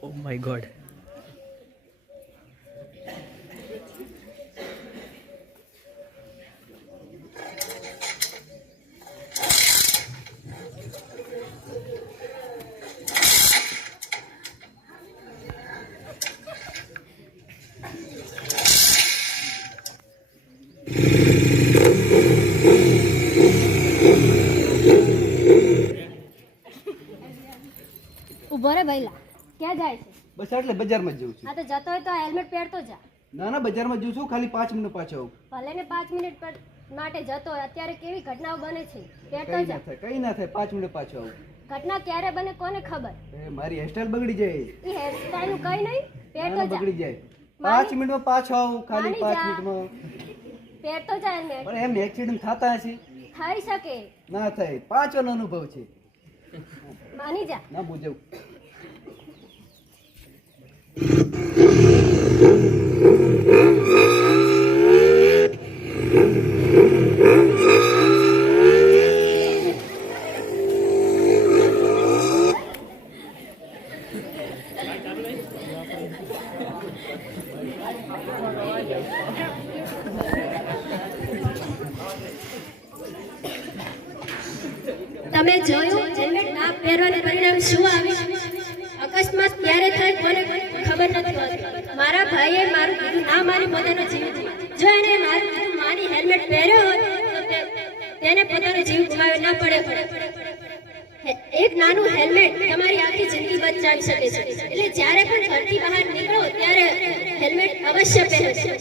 Oh my god. ઉભો રે ભઈલા, ક્યાં જાય છે? બસ એટલે બજારમાં જ જઉં છું. આ તો જતો હોય તો હેલ્મેટ પહેરતો જા. ના ના, બજારમાં જઉં છું, ખાલી 5 મિનિટ પાછો આવું. ભલે ને 5 મિનિટ માટે જતો હોય, અત્યારે કેવી ઘટનાઓ બને છે, પહેરતો કઈ જા. ના થાય, કઈ ના થાય, 5 મિનિટ પાછો આવું. ઘટના ક્યારે બને કોને ખબર? એ મારી હેરસ્ટાઈલ બગડી જાય. એ હેરસ્ટાઈલ નું કઈ નહીં, પહેરતો જા. બગડી જાય. 5 મિનિટમાં પાછો આવું, ખાલી 5 મિનિટમાં. પહેરતો જા હેલ્મેટ. પણ એમ એક્સિડન્ટ થતા હશે? થઈ શકે. ના થાય, 5 નો અનુભવ છે. માની જા. ના બુજવું. તમે જોયું હેલ્મેટ ના પહેરવાના પરિણામ શું આવ્યું? અકસ્માત ક્યારે થાય કોને ખબર નથી હોતી. મારા ભાઈએ મારું કીધું ના મારી પોતાનો જીવ જીવ. જો એને મારું કીધું મારી હેલ્મેટ પહેર્યો હોત તો તેને પોતાનો જીવ ગુમાવ્યો ના પડે. એક નાનું હેલ્મેટ તમારી આખી જિંદગી બચાવી શકે છે. એટલે જ્યારે પણ ઘરથી બહાર નીકળો ત્યારે હેલ્મેટ અવશ્ય પહેરજો.